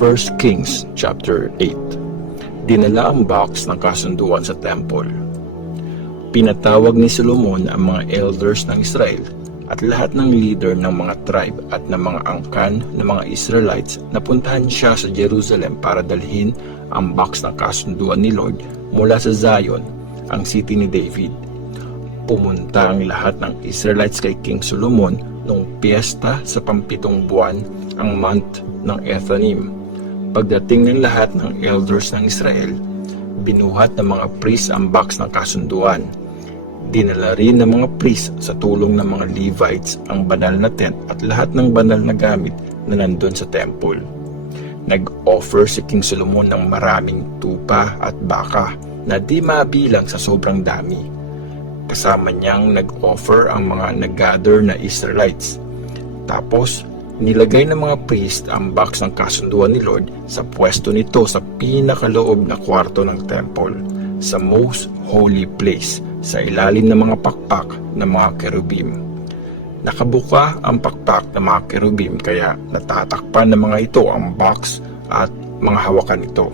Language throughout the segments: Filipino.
1 Kings chapter 8. Dinala ang box ng kasunduan sa temple. Pinatawag ni Solomon ang mga elders ng Israel at lahat ng leader ng mga tribe at ng mga angkan ng mga Israelites na puntahan siya sa Jerusalem para dalhin ang box ng kasunduan ni Lord mula sa Zion, ang city ni David. Pumunta ang lahat ng Israelites kay King Solomon noong piyesta sa pampitong buwan, ang month ng Ethanim. Pagdating ng lahat ng elders ng Israel, binuhat ng mga priest ang box ng kasunduan. Dinala rin ng mga priest sa tulong ng mga Levites ang banal na tent at lahat ng banal na gamit na nandun sa temple. Nag-offer si King Solomon ng maraming tupa at baka na di mabilang sa sobrang dami. Kasama niyang nag-offer ang mga nag-gather na Israelites. Tapos, nilagay ng mga priest ang box ng kasunduan ni Lord sa pwesto nito sa pinakaloob na kwarto ng temple, sa most holy place, sa ilalim ng mga pakpak ng mga kerubim. Nakabuka ang pakpak ng mga kerubim kaya natatakpan ng mga ito ang box at mga hawakan nito.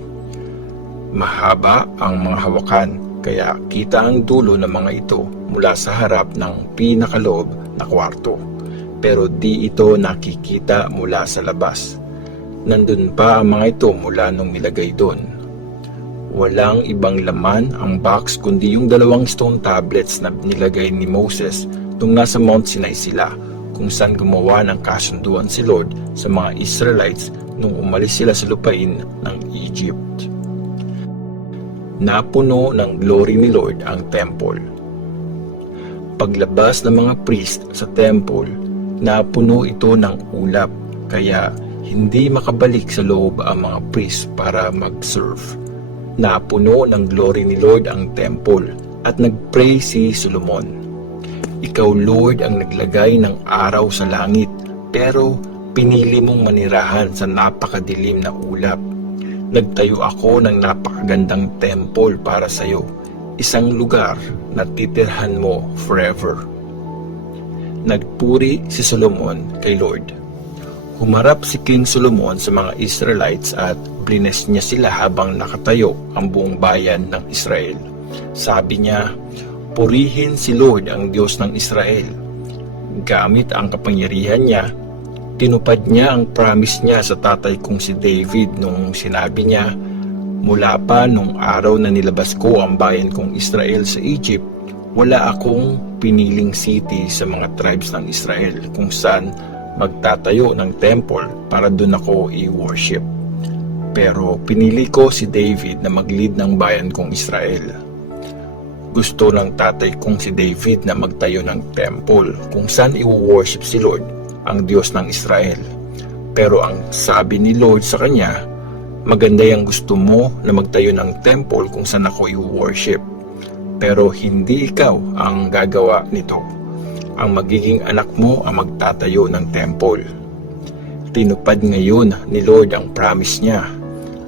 Mahaba ang mga hawakan kaya kita ang dulo ng mga ito mula sa harap ng pinakaloob na kwarto. Pero di ito nakikita mula sa labas. Nandun pa ang mga ito mula nung nilagay doon. Walang ibang laman ang box kundi yung 2 stone tablets na nilagay ni Moses nung nasa Mount Sinai sila, kung saan gumawa ng kasunduan si Lord sa mga Israelites nung umalis sila sa lupain ng Egypt. Napuno ng glory ni Lord ang temple. Paglabas ng mga priest sa temple, napuno ito ng ulap, kaya hindi makabalik sa loob ang mga priest para mag-serve. Napuno ng glory ni Lord ang temple at nag-pray si Solomon. Ikaw, Lord, ang naglagay ng araw sa langit, pero pinili mong manirahan sa napakadilim na ulap. Nagtayo ako ng napakagandang temple para sa iyo, isang lugar na titirhan mo forever. Nagpuri si Solomon kay Lord. Humarap si King Solomon sa mga Israelites at blines niya sila habang nakatayo ang buong bayan ng Israel. Sabi niya, purihin si Lord ang Diyos ng Israel. Gamit ang kapangyarihan niya, tinupad niya ang promise niya sa tatay kong si David nung sinabi niya, mula pa nung araw na nilabas ko ang bayan kong Israel sa Egypt, wala akong piniling city sa mga tribes ng Israel kung saan magtatayo ng temple para doon ako i-worship. Pero pinili ko si David na mag-lead ng bayan kong Israel. Gusto ng tatay kong si David na magtayo ng temple kung saan i-worship si Lord, ang Diyos ng Israel. Pero ang sabi ni Lord sa kanya, maganda yung gusto mo na magtayo ng temple kung saan ako i-worship. Pero hindi ikaw ang gagawa nito. Ang magiging anak mo ang magtatayo ng temple. Tinupad ngayon ni Lord ang promise niya.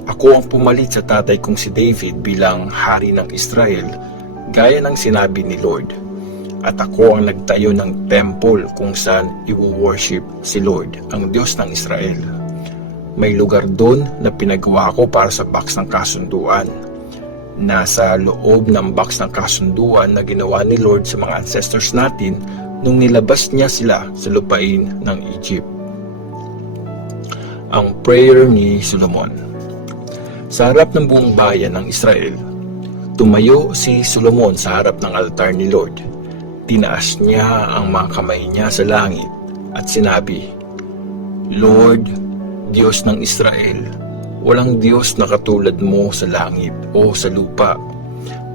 Ako ang pumalit sa tatay kong si David bilang hari ng Israel, gaya ng sinabi ni Lord. At ako ang nagtayo ng temple kung saan i-worship si Lord, ang Diyos ng Israel. May lugar doon na pinagawa ko para sa box ng kasunduan. Nasa loob ng box ng kasunduan na ginawa ni Lord sa mga ancestors natin nung nilabas niya sila sa lupain ng Egypt. Ang prayer ni Solomon. Sa harap ng buong bayan ng Israel, tumayo si Solomon sa harap ng altar ni Lord. Tinaas niya ang mga kamay niya sa langit at sinabi, Lord, Diyos ng Israel, walang Diyos na katulad mo sa langit o sa lupa.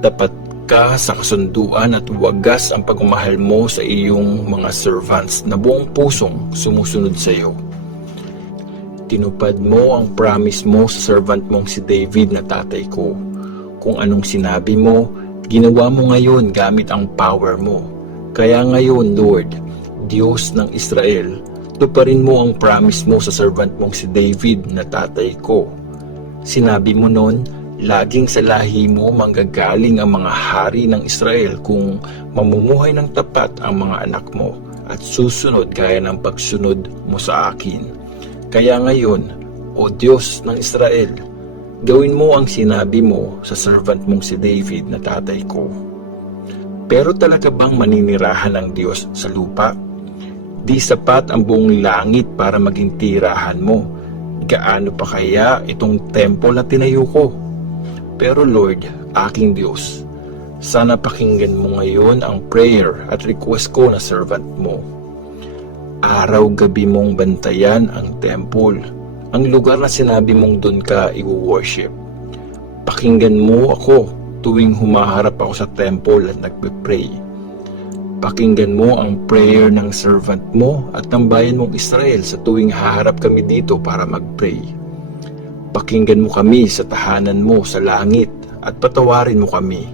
Dapat ka sa kasunduan at wagas ang pagmamahal mo sa iyong mga servants na buong pusong sumusunod sa iyo. Tinupad mo ang promise mo sa servant mong si David na tatay ko. Kung anong sinabi mo, ginawa mo ngayon gamit ang power mo. Kaya ngayon, Lord, Diyos ng Israel, tuparin mo ang promise mo sa servant mong si David na tatay ko. Sinabi mo noon, laging sa lahi mo manggagaling ang mga hari ng Israel kung mamumuhay ng tapat ang mga anak mo at susunod gaya ng pagsunod mo sa akin. Kaya ngayon, o Diyos ng Israel, gawin mo ang sinabi mo sa servant mong si David na tatay ko. Pero talaga bang maninirahan ang Diyos sa lupa? Di sapat ang buong langit para maging tirahan mo. Gaano pa kaya itong temple na tinayo ko? Pero Lord, aking Diyos, sana pakinggan mo ngayon ang prayer at request ko na servant mo. Araw-gabi mong bantayan ang temple, ang lugar na sinabi mong doon ka i-worship. Pakinggan mo ako tuwing humaharap ako sa temple at nagpe-pray. Pakinggan mo ang prayer ng servant mo at ng bayan mong Israel sa tuwing haharap kami dito para mag-pray. Pakinggan mo kami sa tahanan mo sa langit at patawarin mo kami.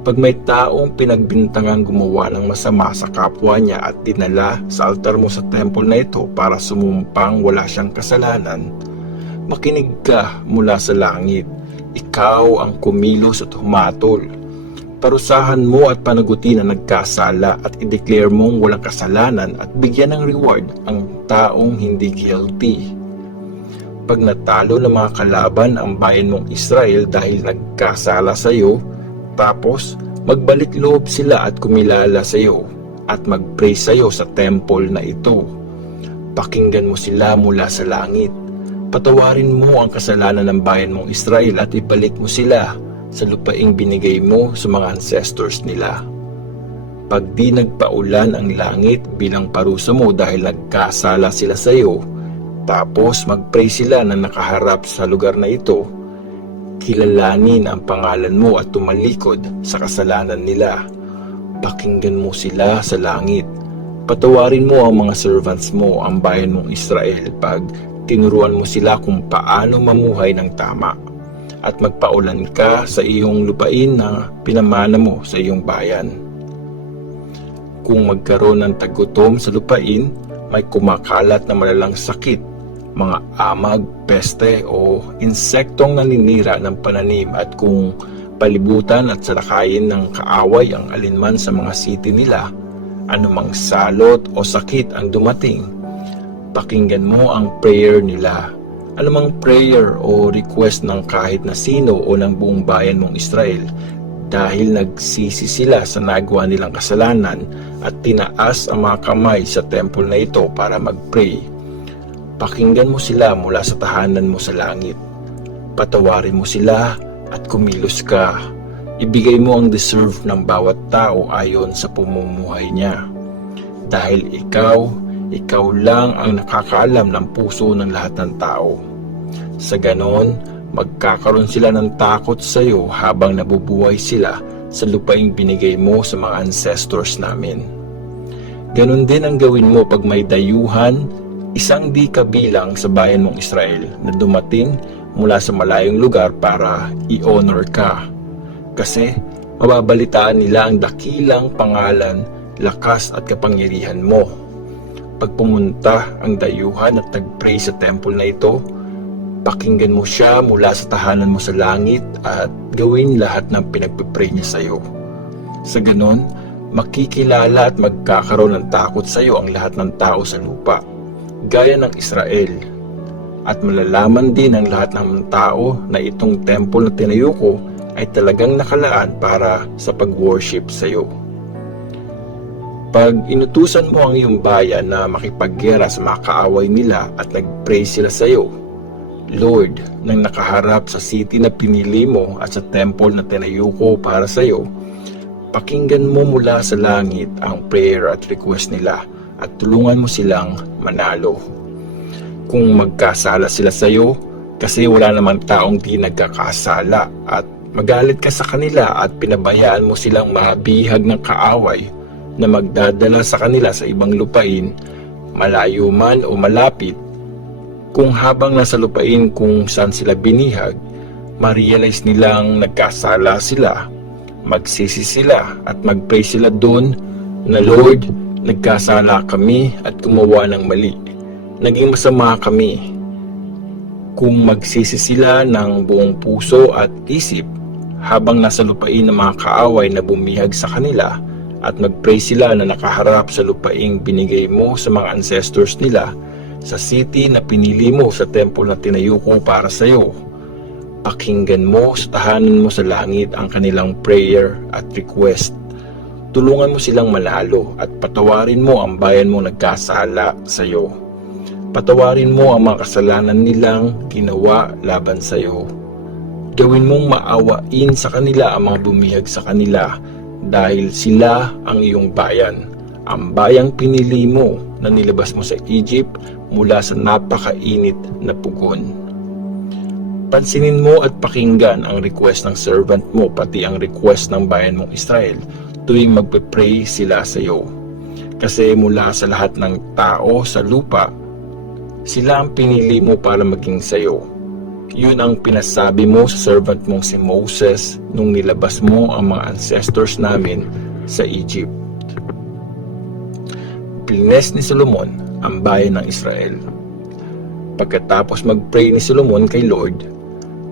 Pag may taong pinagbintangang gumawa ng masama sa kapwa niya at dinala sa altar mo sa temple na ito para sumumpang wala siyang kasalanan, makinig ka mula sa langit. Ikaw ang kumilos at humatol. Parusahan mo at panagutin ang nagkasala at i-declare mong walang kasalanan at bigyan ng reward ang taong hindi guilty. Pag natalo ng mga kalaban ang bayan mong Israel dahil nagkasala sa iyo, tapos magbalik loob sila at kumilala sa iyo at mag-pray sa iyo sa temple na ito, pakinggan mo sila mula sa langit. Patawarin mo ang kasalanan ng bayan mong Israel at ibalik mo sila sa lupaing binigay mo sa mga ancestors nila. Pag di nagpaulan ang langit bilang parusa mo dahil nagkasala sila sa iyo, tapos mag-pray sila na nakaharap sa lugar na ito, kilalanin ang pangalan mo at tumalikod sa kasalanan nila. Pakinggan mo sila sa langit. Patawarin mo ang mga servants mo, ang bayan mong Israel, pag tinuruan mo sila kung paano mamuhay ng tama. At magpaulan ka sa iyong lupain na pinamana mo sa iyong bayan. Kung magkaroon ng tagutom sa lupain, may kumakalat na malalang sakit, mga amag, peste o insektong naninira ng pananim, at kung palibutan at salakayin ng kaaway ang alinman sa mga city nila, anumang salot o sakit ang dumating, pakinggan mo ang prayer nila. Anumang prayer o request ng kahit na sino o ng buong bayan mong Israel, dahil nagsisi sila sa nagawa nilang kasalanan at tinaas ang mga kamay sa temple na ito para mag-pray. Pakinggan mo sila mula sa tahanan mo sa langit. Patawarin mo sila at kumilos ka. Ibigay mo ang deserve ng bawat tao ayon sa pamumuhay niya. Dahil ikaw lang ang nakakaalam ng puso ng lahat ng tao. Sa ganon, magkakaroon sila ng takot sa iyo habang nabubuhay sila sa lupaing binigay mo sa mga ancestors namin. Ganon din ang gawin mo pag may dayuhan, isang di kabilang sa bayan mong Israel na dumating mula sa malayong lugar para i-honor ka. Kasi mababalitaan nila ang dakilang pangalan, lakas at kapangyarihan mo. Pag pumunta ang dayuhan at nag-pray sa temple na ito, pakinggan mo siya mula sa tahanan mo sa langit at gawin lahat ng pinagpipray niya sa iyo. Sa ganon, makikilala at magkakaroon ng takot sa iyo ang lahat ng tao sa lupa, gaya ng Israel. At malalaman din ng lahat ng tao na itong temple na tinayo ko ay talagang nakalaan para sa pag-worship sa iyo. Pag inutusan mo ang iyong bayan na makipaggera sa mga kaaway nila at nag-pray sila sa iyo, Lord, nang nakaharap sa city na pinili mo at sa temple na tinayo ko para sa iyo, pakinggan mo mula sa langit ang prayer at request nila at tulungan mo silang manalo. Kung magkasala sila sa iyo, kasi wala namang taong di nagkakasala, at magalit ka sa kanila at pinabayaan mo silang mabihag ng kaaway na magdadala sa kanila sa ibang lupain, malayo man o malapit, kung habang nasa lupain kung saan sila binihag, ma-realize nilang nagkasala sila, magsisi sila at mag-pray sila doon na, Lord, nagkasala kami at gumawa ng mali. Naging masama kami. Kung magsisi sila ng buong puso at isip habang nasa lupain ng mga kaaway na bumihag sa kanila at mag-pray sila na nakaharap sa lupaing binigay mo sa mga ancestors nila, sa city na pinili mo, sa temple na tinayo ko para sa iyo. Pakinggan mo sa tahanan mo sa langit ang kanilang prayer at request. Tulungan mo silang manalo at patawarin mo ang bayan mo nagkasala sa iyo. Patawarin mo ang mga kasalanan nilang ginawa laban sa iyo. Gawin mong maawain sa kanila ang mga bumihag sa kanila dahil sila ang iyong bayan, ang bayang pinili mo na nilabas mo sa Egypt mula sa napakainit na pugon. Pansinin mo at pakinggan ang request ng servant mo, pati ang request ng bayan mong Israel tuwing magpe-pray sila sa iyo. Kasi mula sa lahat ng tao sa lupa, sila ang pinili mo para maging sa iyo. Yun ang pinasabi mo sa servant mong si Moses nung nilabas mo ang mga ancestors namin sa Egypt. Blines ni Solomon ang bayan ng Israel. Pagkatapos mag-pray ni Solomon kay Lord,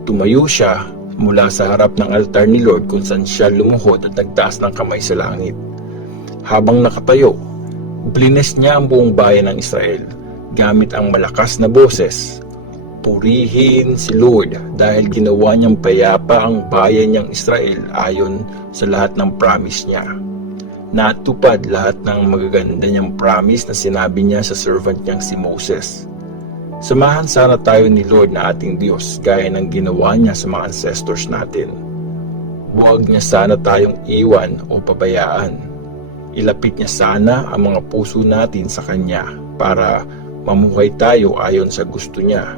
tumayo siya mula sa harap ng altar ni Lord kung saan siya lumuhod at nagtaas ng kamay sa langit. Habang nakatayo, blines niya ang buong bayan ng Israel gamit ang malakas na boses. Purihin si Lord dahil ginawa niyang payapa ang bayan niyang Israel ayon sa lahat ng promise niya. Natupad lahat ng magaganda niyang promise na sinabi niya sa servant niyang si Moses. Samahan sana tayo ni Lord na ating Diyos gaya ng ginawa niya sa mga ancestors natin. Huwag niya sana tayong iwan o pabayaan. Ilapit niya sana ang mga puso natin sa Kanya para mamuhay tayo ayon sa gusto niya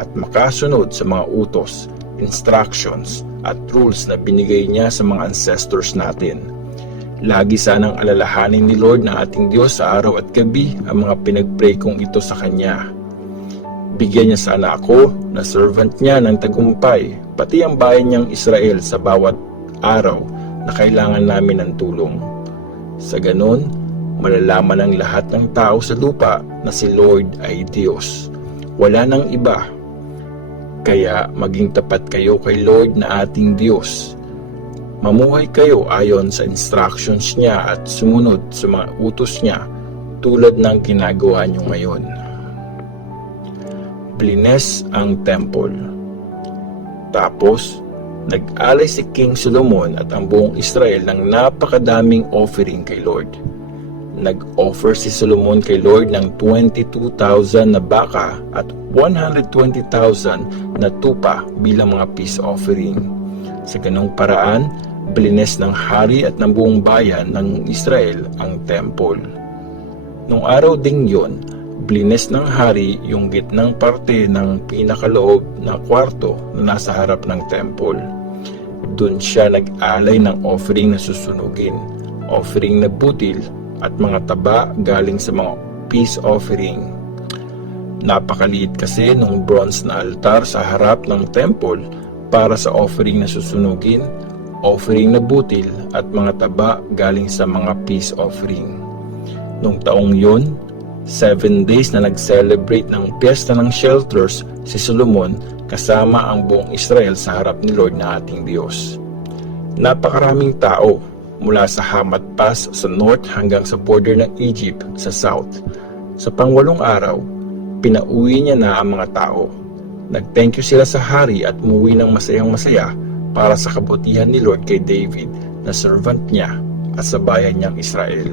at makasunod sa mga utos, instructions at rules na binigay niya sa mga ancestors natin. Lagi sanang alalahanin ni Lord na ating Diyos sa araw at gabi ang mga pinag-pray kong ito sa Kanya. Bigyan niya sana ako na servant niya ng tagumpay, pati ang bayan niyang Israel sa bawat araw na kailangan namin ng tulong. Sa ganon, malalaman ng lahat ng tao sa lupa na si Lord ay Diyos. Wala nang iba. Kaya maging tapat kayo kay Lord na ating Diyos. Mamuhay kayo ayon sa instructions niya at sumunod sa mga utos niya tulad ng ginagawa niyo ngayon. Blines ang temple. Tapos, nag-alay si King Solomon at ang buong Israel ng napakadaming offering kay Lord. Nag-offer si Solomon kay Lord ng 22,000 na baka at 120,000 na tupa bilang mga peace offering. Sa ganong paraan, blines ng hari at ng buong bayan ng Israel ang temple. Nung araw ding yon, blines ng hari yung gitnang parte ng pinakaloob na kwarto na nasa harap ng temple. Doon siya nag-alay ng offering na susunugin, offering na butil at mga taba galing sa mga peace offering. Napakaliit kasi ng bronze na altar sa harap ng temple para sa offering na susunugin, offering na butil at mga taba galing sa mga peace offering. Nung taong yon, 7 days na nag-celebrate ng piyesta ng shelters si Solomon kasama ang buong Israel sa harap ni Lord na ating Diyos. Napakaraming tao mula sa Hamat Pass sa north hanggang sa border ng Egypt sa south. Sa pang-8 araw, pinauwi niya na ang mga tao. Nag-thank you sila sa hari at umuwi ng masayang-masaya para sa kabutihan ni Lord kay David na servant niya at sa bayan niyang Israel.